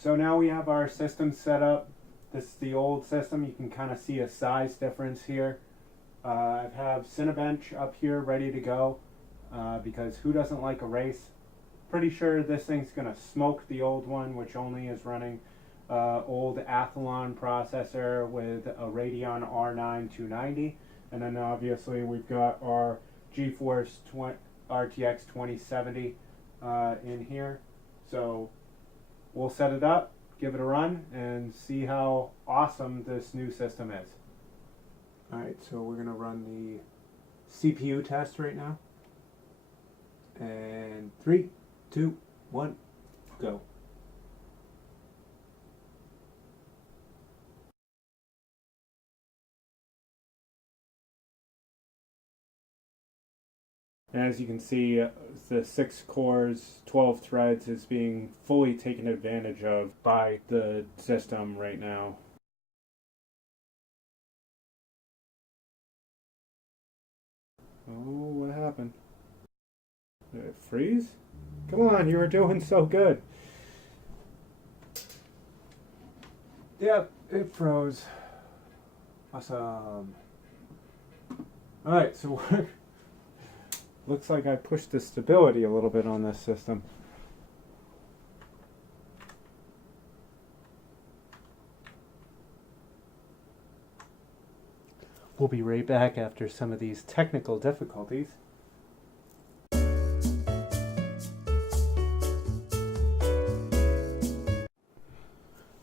So now we have our system set up. This is the old system. You can kind of see a size difference here. I have Cinebench up here ready to go because who doesn't like a race? Pretty sure this thing's going to smoke the old one, which only is running old Athlon processor with a Radeon R9 290. And then obviously we've got our GeForce RTX 2070 in here. So we'll set it up, give it a run, and see how awesome this new system is. Alright, so we're going to run the CPU test right now. And 3, 2, 1, go. As you can see, the 6 cores, 12 threads is being fully taken advantage of by the system right now. Oh, what happened? Did it freeze? Come on, you were doing so good. Yep, it froze. Awesome. Alright, so looks like I pushed the stability a little bit on this system. We'll be right back after some of these technical difficulties.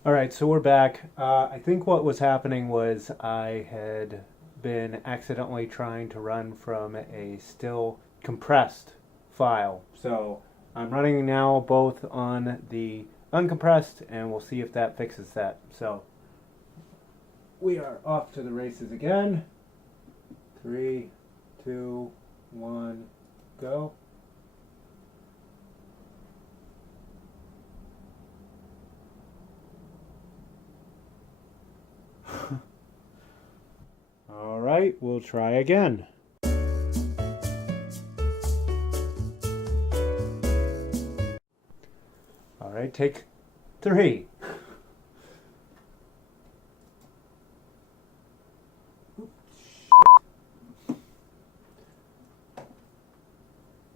Alright, so we're back. I think what was happening was I had been accidentally trying to run from a still compressed file. So I'm running now both on the uncompressed, and we'll see if that fixes that. So we are off to the races again. 3, 2, 1, go. All right, we'll try again. All right, take 3.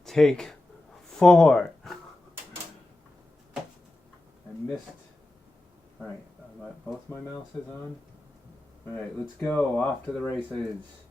Take 4. I missed. All right, both my mouses on. All right, let's go. Off to the races.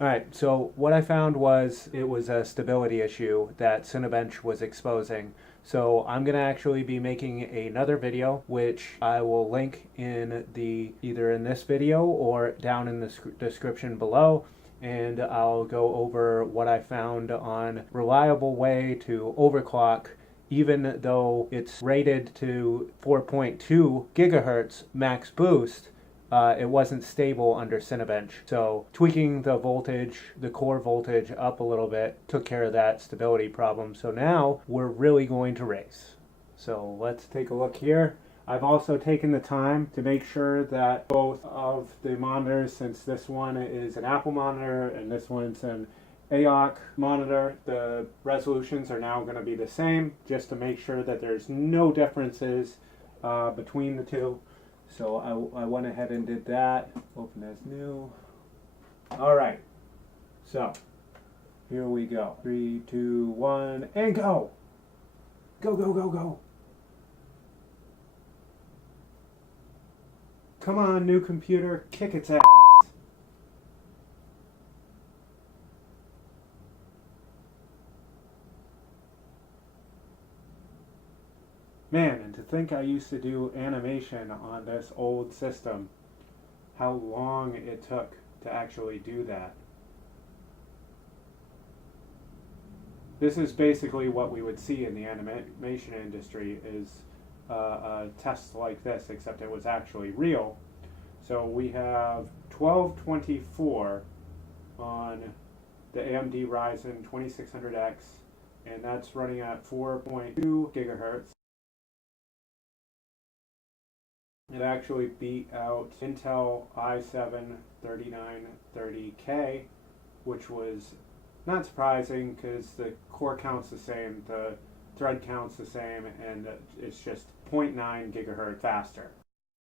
Alright, so what I found was it was a stability issue that Cinebench was exposing. So I'm going to actually be making another video, which I will link in either in this video or down in the description below. And I'll go over what I found on reliable way to overclock, even though it's rated to 4.2 gigahertz max boost. It wasn't stable under Cinebench. So tweaking the voltage, the core voltage up a little bit, took care of that stability problem. So now we're really going to race. So let's take a look here. I've also taken the time to make sure that both of the monitors, since this one is an Apple monitor and this one's an AOC monitor, the resolutions are now going to be the same, just to make sure that there's no differences between the two. So I went ahead and did that. Open as new. All right. So here we go. 3, 2, 1, and go. Go, go, go, go. Come on, new computer, kick its ass. Man, and to think I used to do animation on this old system, how long it took to actually do that. This is basically what we would see in the animation industry, is a test like this, except it was actually real. So we have 1224 on the AMD Ryzen 2600X, and that's running at 4.2 gigahertz. It actually beat out Intel i7-3930K, which was not surprising because the core count's the same, the thread count's the same, and it's just 0.9 gigahertz faster.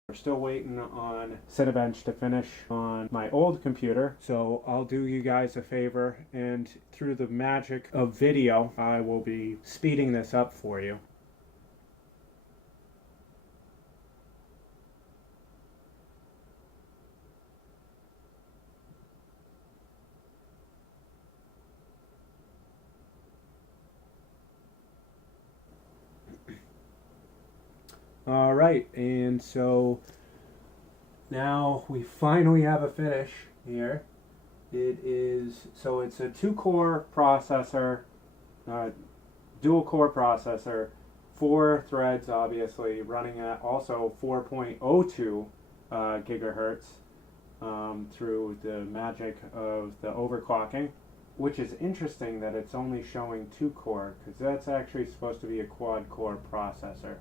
We're still waiting on Cinebench to finish on my old computer, so I'll do you guys a favor, and through the magic of video, I will be speeding this up for you. All right, and so now we finally have a finish here. It's a 2-core processor, dual core processor, 4 threads obviously, running at also 4.02 gigahertz through the magic of the overclocking, which is interesting that it's only showing 2-core because that's actually supposed to be a quad-core processor.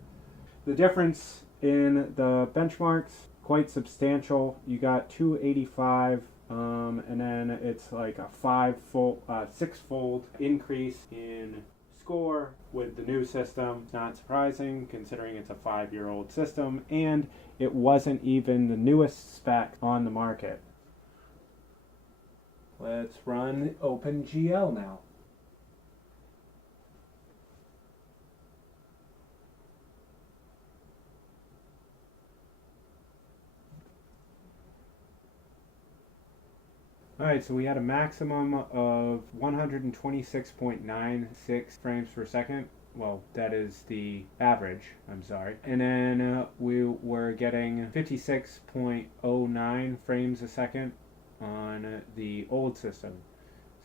The difference in the benchmarks, quite substantial. You got 285, and then it's like a 6-fold increase in score with the new system. Not surprising considering it's a 5-year-old system, and it wasn't even the newest spec on the market. Let's run OpenGL now. Alright, so we had a maximum of 126.96 frames per second. Well, that is the average, I'm sorry. And then we were getting 56.09 frames a second on the old system.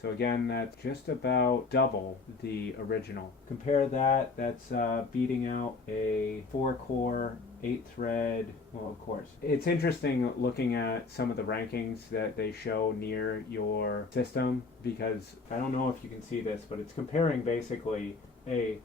So again, that's just about double the original. Compare that, that's beating out a 4-core, 8-thread, well, of course. It's interesting looking at some of the rankings that they show near your system, because I don't know if you can see this, but it's comparing basically a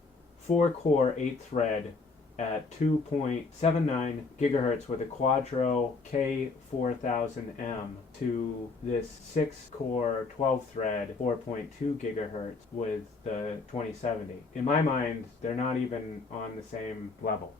4-core, 8-thread at 2.79 gigahertz with a Quadro K4000M to this 6-core 12-thread 4.2 gigahertz with the 2070. In my mind, they're not even on the same level.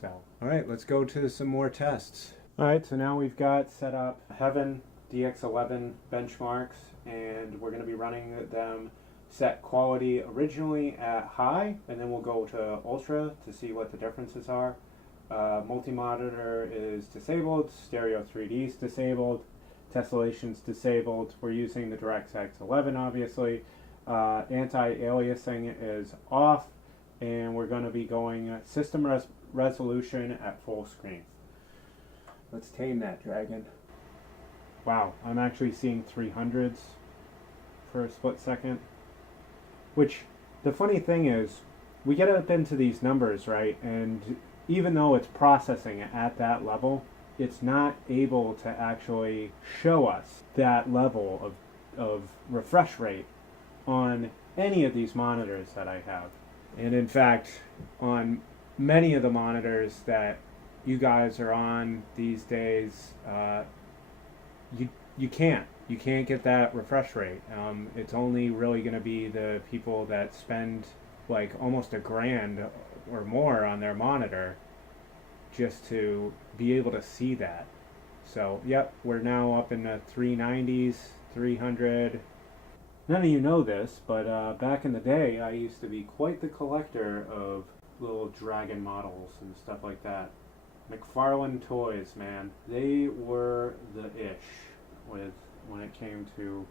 So, all right, let's go to some more tests. All right, so now we've got set up Heaven DX11 benchmarks, and we're going to be running them set quality originally at high, and then we'll go to ultra to see what the differences are. Multi-monitor is disabled, stereo 3D is disabled, tessellation's disabled. We're using the DirectX 11 obviously. Anti-aliasing is off, and we're going to be going system resolution at full screen. Let's tame that dragon. Wow, I'm actually seeing 300s for a split second. Which, the funny thing is, we get up into these numbers, right, and even though it's processing at that level, it's not able to actually show us that level of refresh rate on any of these monitors that I have. And in fact, on many of the monitors that you guys are on these days, you can't get that refresh rate. It's only really going to be the people that spend like almost $1,000 or more on their monitor just to be able to see that. So yep, we're now up in the 390s, 300. None of you know this, but back in the day I used to be quite the collector of little dragon models and stuff like that. McFarlane Toys, man, they were the ish when it came to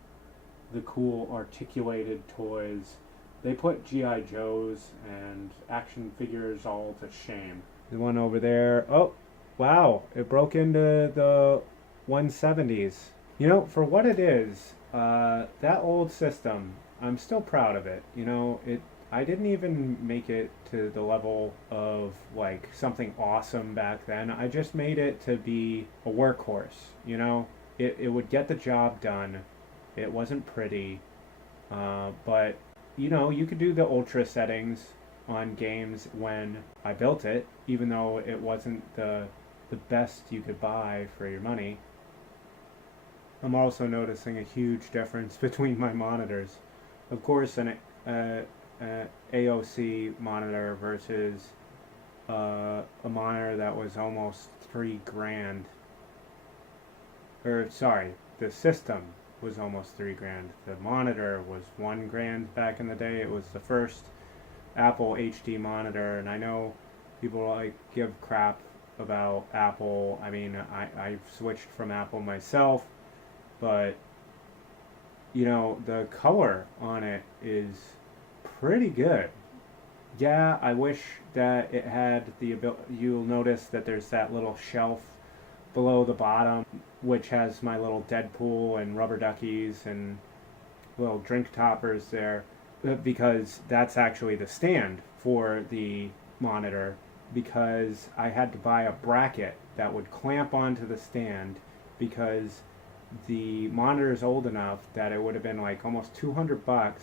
the cool articulated toys. They put G.I. Joes and action figures all to shame. The one over there, oh wow, it broke into the 170s. You know, for what it is, that old system, I'm still proud of it. You know, I didn't even make it to the level of like something awesome back then. I just made it to be a workhorse, you know. It would get the job done. It wasn't pretty, but you know, you could do the ultra settings on games when I built it, even though it wasn't the the best you could buy for your money. I'm also noticing a huge difference between my monitors. Of course, an AOC monitor versus a monitor that was almost $3,000. Or sorry, the system was almost $3,000. The monitor was $1,000 back in the day. It was the first Apple HD monitor, and I know people like give crap about Apple. I mean, I've switched from Apple myself, but you know, the color on it is pretty good. Yeah, I wish that it had the ability. You'll notice that there's that little shelf below the bottom, which has my little Deadpool and rubber duckies and little drink toppers there, because that's actually the stand for the monitor, because I had to buy a bracket that would clamp onto the stand, because the monitor is old enough that it would have been like almost $200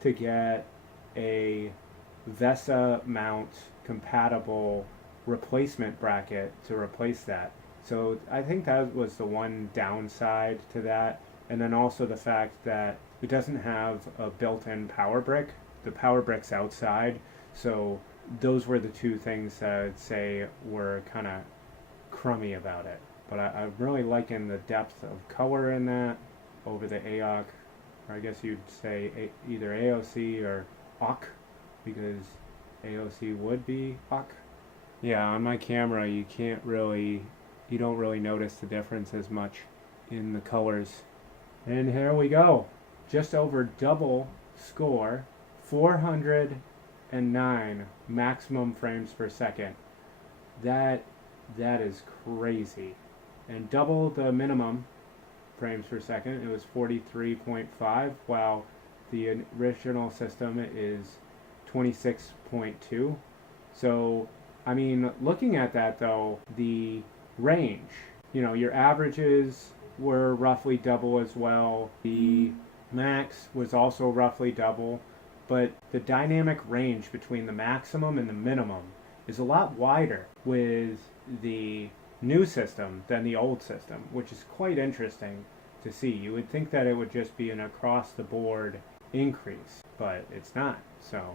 to get a VESA mount compatible replacement bracket to replace that. So I think that was the one downside to that. And then also the fact that it doesn't have a built-in power brick. The power brick's outside. So those were the two things that I'd say were kind of crummy about it. But I'm really liking the depth of color in that over the AOC, or I guess you'd say either AOC or OC, because AOC would be OC. Yeah, on my camera you don't really notice the difference as much in the colors. And here we go, just over double score, 409 maximum frames per second. That is crazy. And double the minimum frames per second, it was 43.5, while the original system is 26.2. So, I mean, looking at that though, the range, you know, your averages were roughly double as well. The max was also roughly double, but the dynamic range between the maximum and the minimum is a lot wider with the new system than the old system, which is quite interesting to see. You would think that it would just be an across the board increase, but it's not. So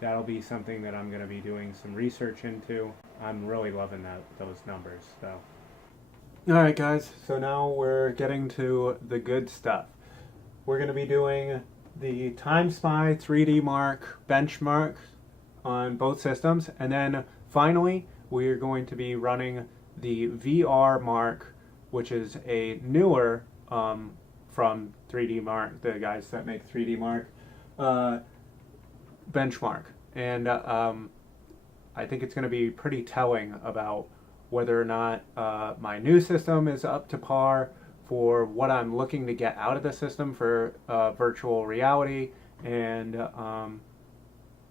that'll be something that I'm going to be doing some research into. I'm really loving those numbers. So alright guys, so now we're getting to the good stuff. We're going to be doing the TimeSpy 3D Mark benchmark on both systems, and then finally we're going to be running the VR Mark, which is a newer from 3D Mark, the guys that make 3D Mark, benchmark. And I think it's going to be pretty telling about whether or not my new system is up to par for what I'm looking to get out of the system for virtual reality. And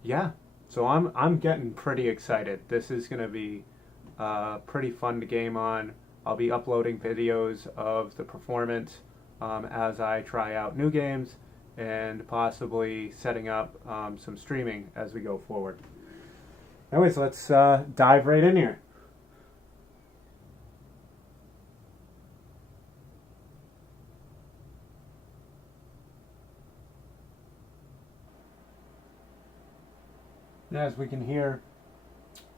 yeah, so I'm getting pretty excited. This is going to be pretty fun to game on. I'll be uploading videos of the performance as I try out new games, and possibly setting up some streaming as we go forward. Anyways, let's dive right in here. As we can hear,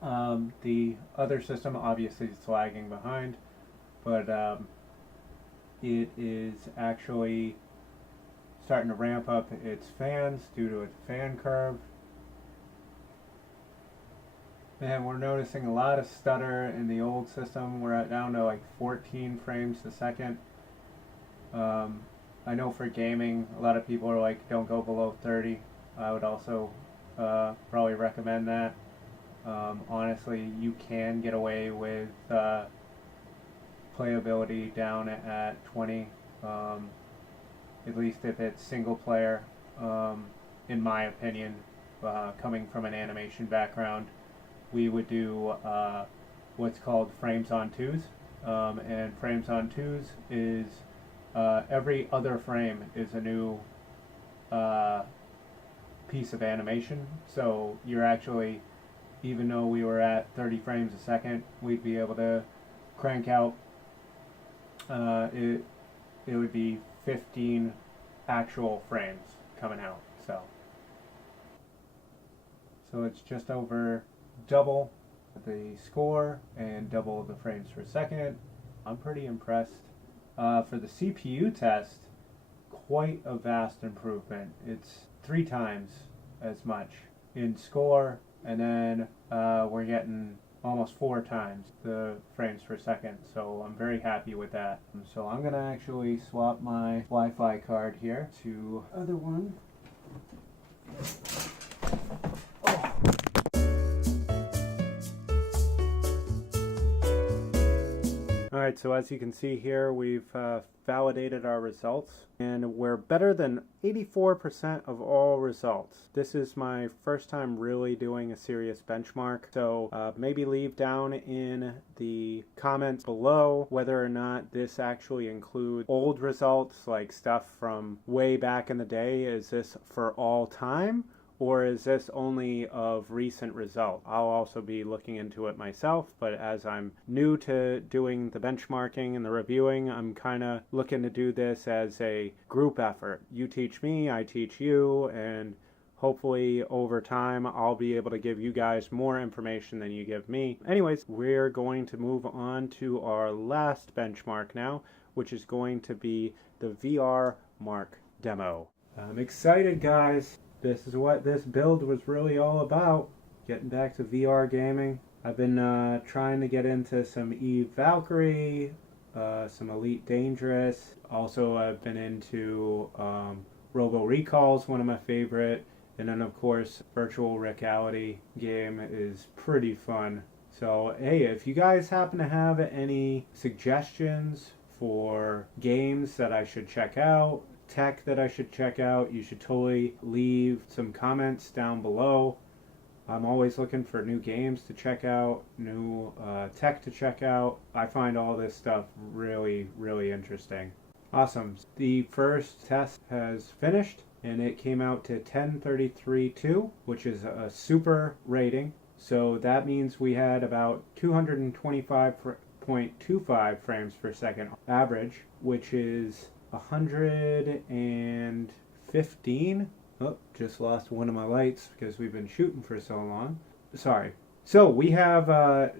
the other system obviously is lagging behind, but it is actually starting to ramp up its fans due to its fan curve. And we're noticing a lot of stutter in the old system. We're down to like 14 frames a second. I know for gaming, a lot of people are like, don't go below 30. I would also probably recommend that. Honestly, you can get away with playability down at 20, at least if it's single player, in my opinion. Coming from an animation background, we would do what's called frames on twos, and frames on twos is every other frame is a new piece of animation, so you're actually even though we were at 30 frames a second, we'd be able to crank out, it would be 15 actual frames coming out. So it's just over double the score and double the frames per second. I'm pretty impressed. For the CPU test, quite a vast improvement. It's 3 times as much in score, and then we're getting almost 4 times the frames per second, so I'm very happy with that. So I'm gonna actually swap my Wi-Fi card here to other one. Alright, so as you can see here, we've validated our results, and we're better than 84% of all results. This is my first time really doing a serious benchmark, so maybe leave down in the comments below whether or not this actually includes old results, like stuff from way back in the day. Is this for all time? Or is this only of recent result? I'll also be looking into it myself, but as I'm new to doing the benchmarking and the reviewing, I'm kind of looking to do this as a group effort. You teach me, I teach you, and hopefully over time I'll be able to give you guys more information than you give me. Anyways, we're going to move on to our last benchmark now, which is going to be the VR Mark demo. I'm excited, guys. This is what this build was really all about, getting back to VR gaming. I've been trying to get into some Eve Valkyrie, some Elite Dangerous. Also, I've been into Robo Recalls, one of my favorite. And then, of course, Virtual Reality game is pretty fun. So, hey, if you guys happen to have any suggestions for games that I should check out, tech that I should check out, you should totally leave some comments down below. I'm always looking for new games to check out, new tech to check out. I find all this stuff really, really interesting. Awesome. The first test has finished, and it came out to 1033.2, which is a super rating. So that means we had about 225.25 frames per second average, which is 115. Oh, just lost one of my lights because we've been shooting for so long. Sorry. So we have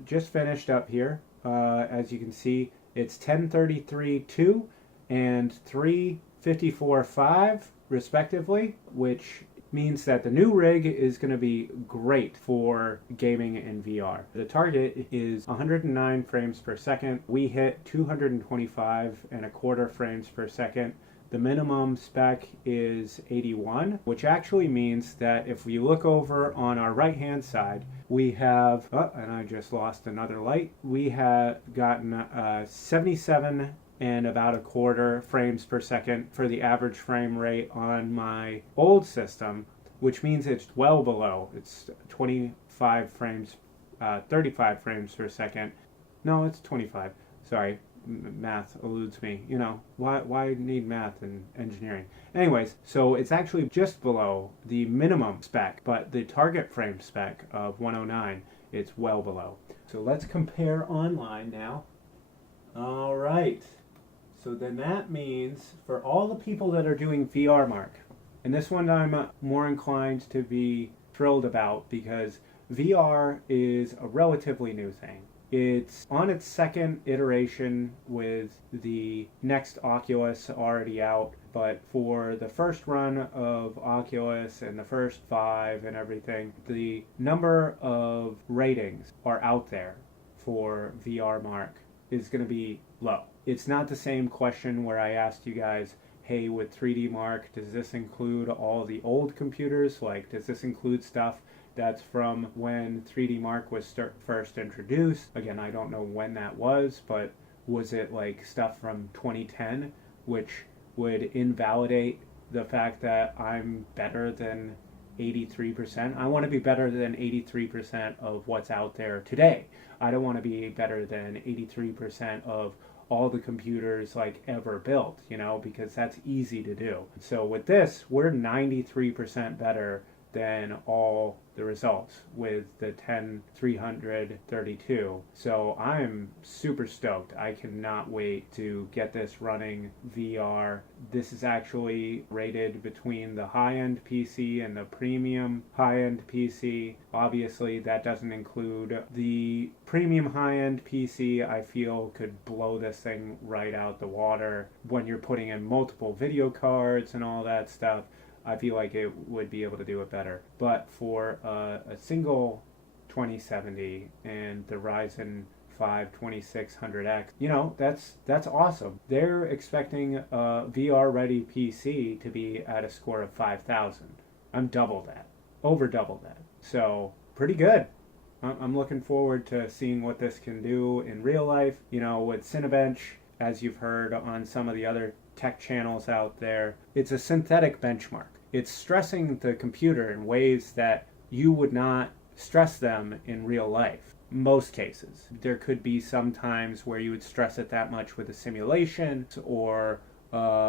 just finished up here. As you can see, it's 1033.2 and 354.5 respectively, which means that the new rig is going to be great for gaming in VR. The target is 109 frames per second. We hit 225.25 frames per second. The minimum spec is 81, which actually means that if we look over on our right hand side, we have, and I just lost another light, we have gotten 77 and about 1/4 frames per second for the average frame rate on my old system, which means it's well below. It's 25 frames, 35 frames per second. No, it's 25. Sorry, math eludes me. You know, why need math in engineering? Anyways, so it's actually just below the minimum spec, but the target frame spec of 109, it's well below. So let's compare online now. All right. So then that means for all the people that are doing VR Mark, and this one I'm more inclined to be thrilled about because VR is a relatively new thing. It's on its second iteration with the next Oculus already out, but for the first run of Oculus and the first 5 and everything, the number of ratings are out there for VR Mark is going to be low. It's not the same question where I asked you guys, hey, with 3D Mark, does this include all the old computers? Like, does this include stuff that's from when 3D Mark was first introduced? Again, I don't know when that was, but was it like stuff from 2010, which would invalidate the fact that I'm better than 83%? I want to be better than 83% of what's out there today. I don't want to be better than 83% of all the computers like ever built, you know, because that's easy to do. So with this, we're 93% better than all the results with the 10332. So I'm super stoked. I cannot wait to get this running VR. This is actually rated between the high-end PC and the premium high-end PC. Obviously that doesn't include the premium high-end PC. I feel could blow this thing right out the water when you're putting in multiple video cards and all that stuff. I feel like it would be able to do it better. But for a single 2070 and the Ryzen 5 2600X, you know, that's awesome. They're expecting a VR ready PC to be at a score of 5,000. I'm double that, over double that. So pretty good. I'm looking forward to seeing what this can do in real life. You know, with Cinebench, as you've heard on some of the other tech channels out there, it's a synthetic benchmark. It's stressing the computer in ways that you would not stress them in real life. Most cases. There could be some times where you would stress it that much with a simulation or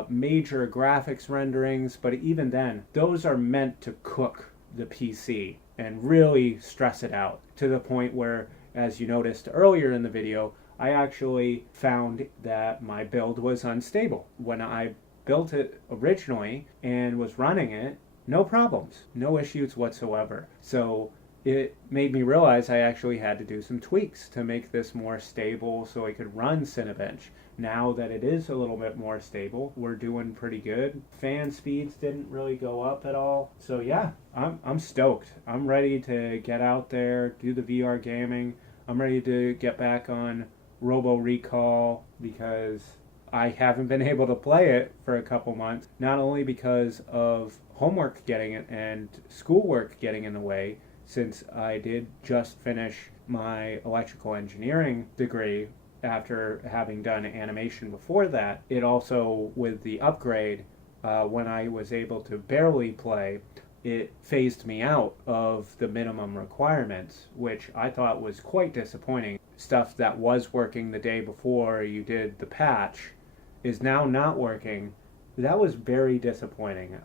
major graphics renderings, but even then, those are meant to cook the PC and really stress it out to the point where, as you noticed earlier in the video, I actually found that my build was unstable. When I built it originally and was running it, no problems, no issues whatsoever. So it made me realize I actually had to do some tweaks to make this more stable so I could run Cinebench. Now that it is a little bit more stable, we're doing pretty good. Fan speeds didn't really go up at all. So yeah, I'm stoked. I'm ready to get out there, do the VR gaming. I'm ready to get back on Robo Recall because I haven't been able to play it for a couple months, not only because of homework getting it and schoolwork getting in the way, since I did just finish my electrical engineering degree after having done animation before that. It also, with the upgrade, when I was able to barely play, it phased me out of the minimum requirements, which I thought was quite disappointing. Stuff that was working the day before you did the patch is now not working. That was very disappointing.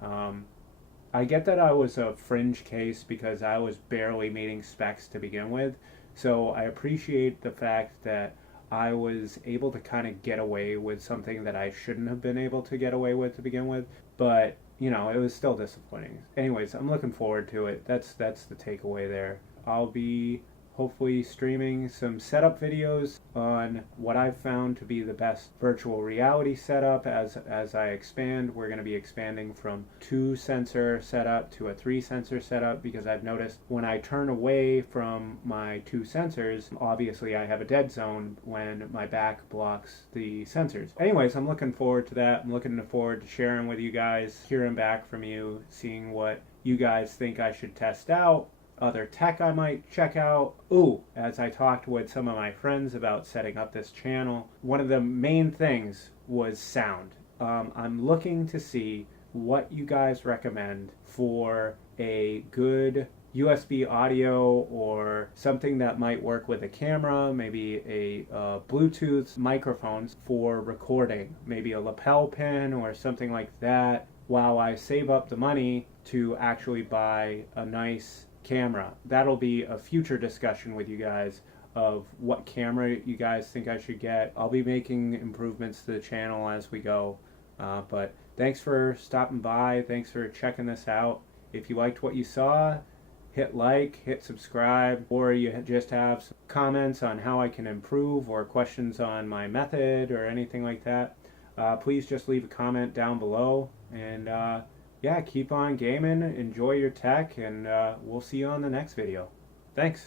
I get that I was a fringe case because I was barely meeting specs to begin with, so I appreciate the fact that I was able to kind of get away with something that I shouldn't have been able to get away with to begin with, but you know, it was still disappointing. Anyways, I'm looking forward to it. That's the takeaway there. I'll be hopefully streaming some setup videos on what I've found to be the best virtual reality setup as I expand. We're going to be expanding from 2 sensor setup to a 3 sensor setup because I've noticed when I turn away from my 2 sensors, obviously I have a dead zone when my back blocks the sensors. Anyways, I'm looking forward to that. I'm looking forward to sharing with you guys, hearing back from you, seeing what you guys think I should test out, other tech I might check out. Ooh, as I talked with some of my friends about setting up this channel, one of the main things was sound. I'm looking to see what you guys recommend for a good USB audio or something that might work with a camera, maybe a Bluetooth microphone for recording, maybe a lapel pin or something like that, while I save up the money to actually buy a nice camera. That'll be a future discussion with you guys of what camera you guys think I should get. I'll be making improvements to the channel as we go. But thanks for stopping by. Thanks for checking this out. If you liked what you saw, hit like, hit subscribe, or you just have some comments on how I can improve or questions on my method or anything like that, please just leave a comment down below. And yeah, keep on gaming, enjoy your tech, and we'll see you on the next video. Thanks.